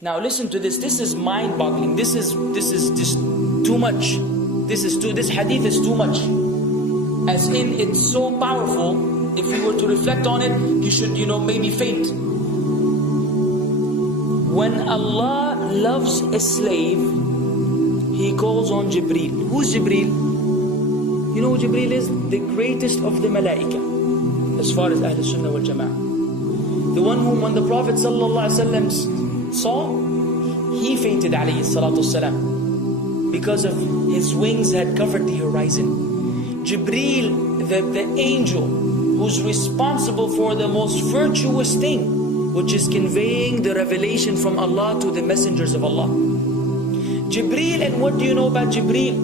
Now listen to this. This is mind-boggling. This is just too much. This hadith is too much. As in, it's so powerful. If you were to reflect on it, you should, maybe faint. When Allah loves a slave, He calls on Jibreel. Who's Jibreel? You know who Jibreel is? The greatest of the malaika, as far as Ahl Sunnah wal Jama'ah. The one whom when the Prophet ﷺ saw, he fainted alayhi salatu wasalam, because of his wings had covered the horizon. Jibreel, the angel who's responsible for the most virtuous thing, which is conveying the revelation from Allah to the messengers of Allah. Jibreel, and what do you know about Jibreel?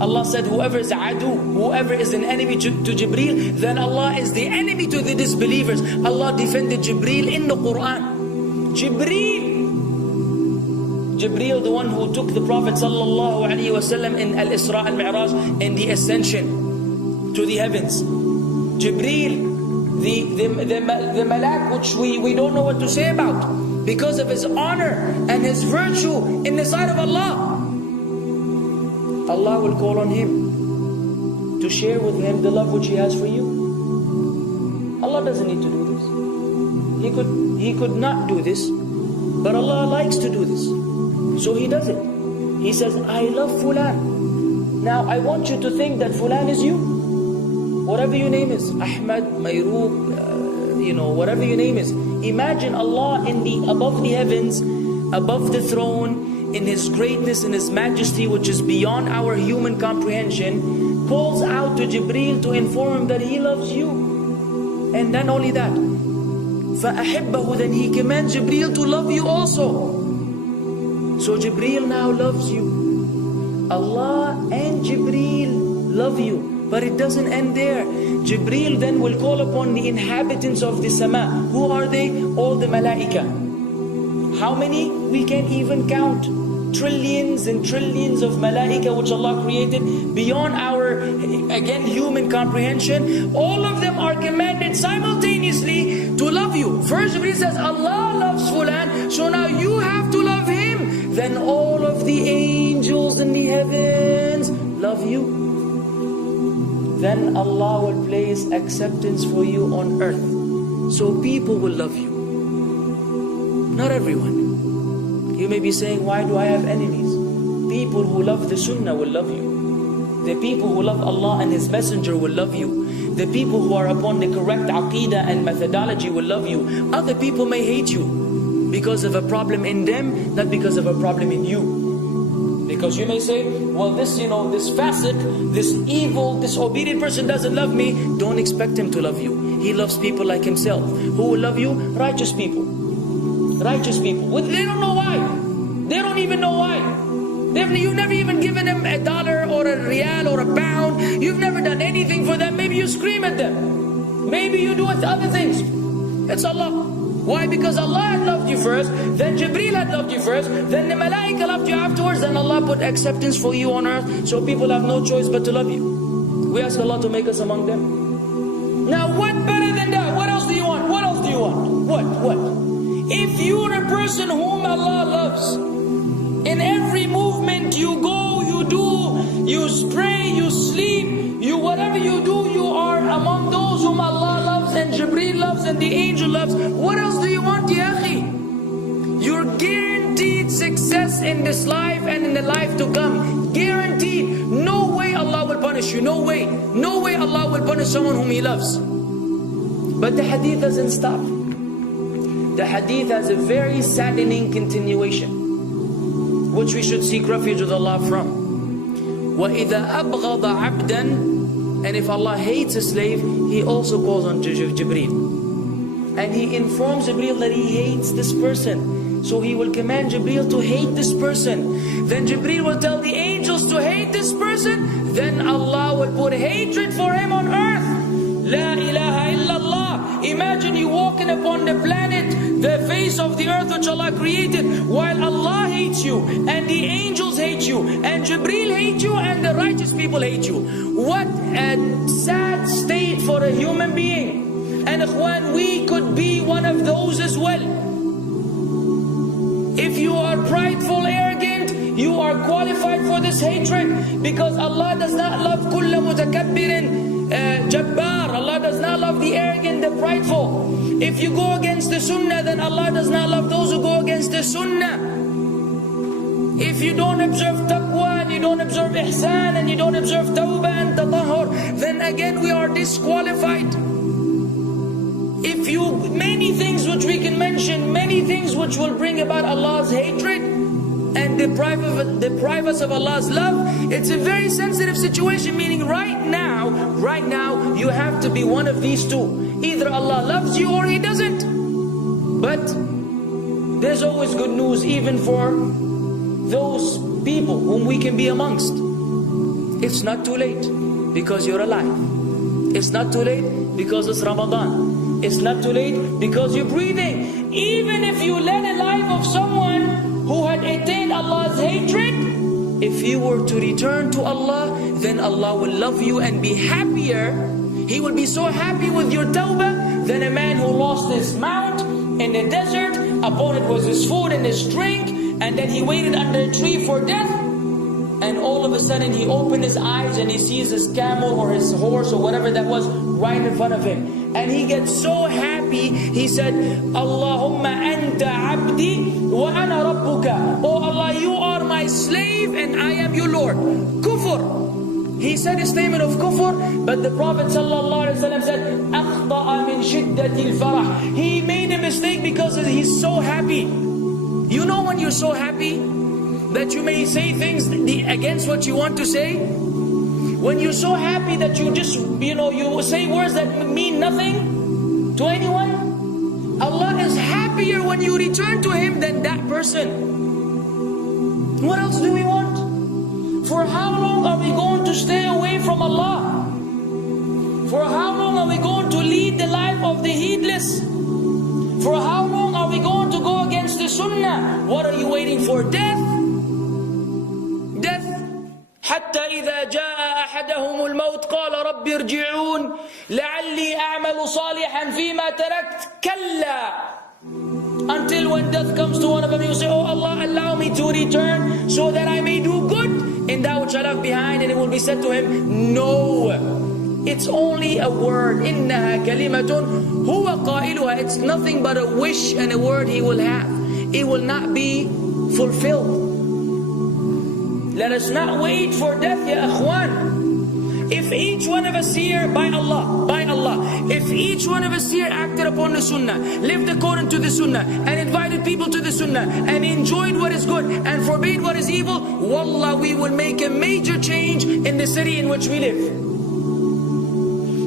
Allah said, whoever is adu, whoever is an enemy to Jibreel, then Allah is the enemy to the disbelievers. Allah defended Jibreel in the Quran. Jibreel, the one who took the Prophet ﷺ in Al-Isra al-Mi'raj, in the ascension to the heavens. Jibreel, the malak, which we don't know what to say about, because of his honor and his virtue in the sight of Allah. Allah will call on him to share with him the love which He has for you. Allah doesn't need to do this. He could not do this, but Allah likes to do this, so He does it. He says, I love Fulan. Now I want you to think that Fulan is you. Whatever your name is, Ahmad, Mayroob, whatever your name is. Imagine Allah above the heavens, above the throne, in His greatness, in His majesty, which is beyond our human comprehension, calls out to Jibreel to inform him that He loves you. And then only that, فَأَحِبَّهُ, then He commands Jibreel to love you also. So Jibreel now loves you. Allah and Jibreel love you. But it doesn't end there. Jibreel then will call upon the inhabitants of the sama. Who are they? All the malaika. How many? We can't even count. Trillions and trillions of malaika which Allah created beyond our, again, human comprehension. All of them are commanded simultaneously to love you. First Jibreel says, Allah loves Fulan, so now you have to love him. Then all of the angels in the heavens love you. Then Allah will place acceptance for you on earth. So people will love you. Not everyone. You may be saying, why do I have enemies? People who love the Sunnah will love you. The people who love Allah and His Messenger will love you. The people who are upon the correct aqeedah and methodology will love you. Other people may hate you because of a problem in them, not because of a problem in you. Because you may say, well, this fasiq, this evil, disobedient person doesn't love me. Don't expect him to love you. He loves people like himself. Who will love you? Righteous people. Righteous people. They don't know why. They don't even know why. You've never even given them $1 or a rial or a pound. You've never done anything for them. Maybe you scream at them. Maybe you do other things. It's Allah. Why? Because Allah had loved you first, then Jibreel had loved you first, then the malaika loved you afterwards, then Allah put acceptance for you on earth, so people have no choice but to love you. We ask Allah to make us among them. Now what better than that? What else do you want? What else do you want? What? If you're a person whom Allah loves, in every movement you go, you do, you pray, you sleep, whatever you do, you are among those whom Allah loves and Jibreel loves and the angel loves. What else do you want, ya akhi? You're guaranteed success in this life and in the life to come. Guaranteed. No way Allah will punish you. No way. No way Allah will punish someone whom He loves. But the hadith doesn't stop. The hadith has a very saddening continuation, which we should seek refuge with Allah from. وَإِذَا أَبْغَضَ عَبْدًا, and if Allah hates a slave, He also calls on Jibreel. And He informs Jibreel that He hates this person. So He will command Jibreel to hate this person. Then Jibreel will tell the angels to hate this person. Then Allah will put hatred for him on earth. La ilaha illallah. Imagine you walking upon the planet, the face of the earth which Allah created, while Allah hates you, and the angels hate you, and Jibreel hates you, and the righteous people hate you. What a sad state for a human being. And ikhwan, we could be one of those as well. If you are prideful, arrogant, you are qualified for this hatred, because Allah does not love kulla mutakabbirin jabbar. Allah does not love the arrogant, the prideful. If you go against the sunnah, then Allah does not love those who go against the sunnah. If you don't observe taqwa, and you don't observe ihsan, and you don't observe tawbah and tatahur, then again we are disqualified. If you, many things which we can mention, many things which will bring about Allah's hatred and deprive us of Allah's love. It's a very sensitive situation, meaning right now, you have to be one of these two. Either Allah loves you or He doesn't. But there's always good news, even for those people whom we can be amongst. It's not too late because you're alive. It's not too late because it's Ramadan. It's not too late because you're breathing. Even if you led a life of someone who had attained Allah's hatred, if you were to return to Allah, then Allah will love you and be happier. He will be so happy with your tawbah than a man who lost his mount in the desert. Upon it was his food and his drink, and then he waited under a tree for death. And all of a sudden he opened his eyes and he sees his camel or his horse or whatever that was right in front of him. And he gets so happy, he said, Allahumma anta abdi wa ana rabbuka. Oh Allah, you are my slave and I am your Lord. Kufr. He said a statement of kufr, but the Prophet ﷺ said, أَخْطَأَ مِنْ شِدَّةِ الْفَرَحِ. He made a mistake because he's so happy. You know when you're so happy that you may say things against what you want to say? When you're so happy that you just, you say words that mean nothing to anyone, Allah is happier when you return to Him than that person. What else do we want? For how long are we going to stay away from Allah? For how long are we going to lead the life of the heedless? For how long are we going to go against the sunnah? What are you waiting for? Death? Death. حتى إذا جاء أحدهم الموت قال رب ارجعون لعلي أعمل صالحا فيما تركت كلا. Until when death comes to one of them, you say, oh Allah, allow me to return so that I may do good in that which I left behind. And it will be said to him, no, it's only a word. إنها كلمة هو قائلها. It's nothing but a wish and a word he will have. It will not be fulfilled. Let us not wait for death, ya akhwan. If each one of us here, by Allah, if each one of us here acted upon the sunnah, lived according to the sunnah, and invited people to the sunnah, and enjoyed what is good, and forbade what is evil, wallah, we will make a major change in the city in which we live.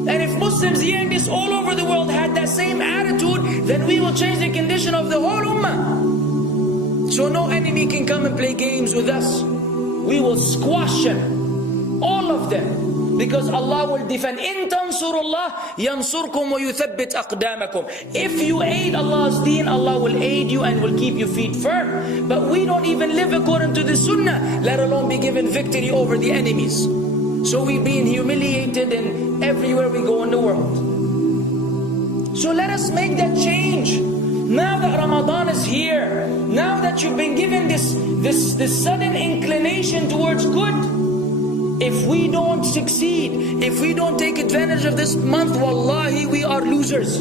And if Muslims hearing this all over the world had that same attitude, then we will change the condition of the whole ummah. So no enemy can come and play games with us. We will squash them, all of them. Because Allah will defend. إِن تَنْصُرُ اللَّهِ يَنْصُرْكُمْ وَيُثَبِّتْ أَقْدَامَكُمْ. If you aid Allah's deen, Allah will aid you and will keep your feet firm. But we don't even live according to the sunnah, let alone be given victory over the enemies. So we're being humiliated in everywhere we go in the world. So let us make that change. Now that Ramadan is here, now that you've been given this sudden inclination towards good, if we don't succeed, if we don't take advantage of this month, wallahi, we are losers.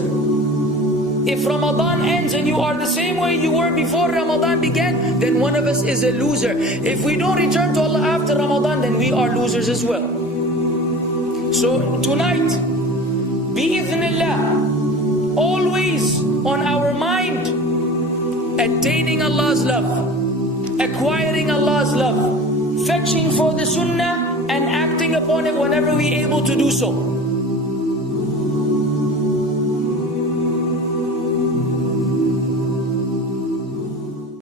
If Ramadan ends and you are the same way you were before Ramadan began, then one of us is a loser. If we don't return to Allah after Ramadan, then we are losers as well. So tonight, bi'idhnillah, always on our mind, attaining Allah's love, acquiring Allah's love, fetching for the sunnah and acting upon it whenever we're able to do so.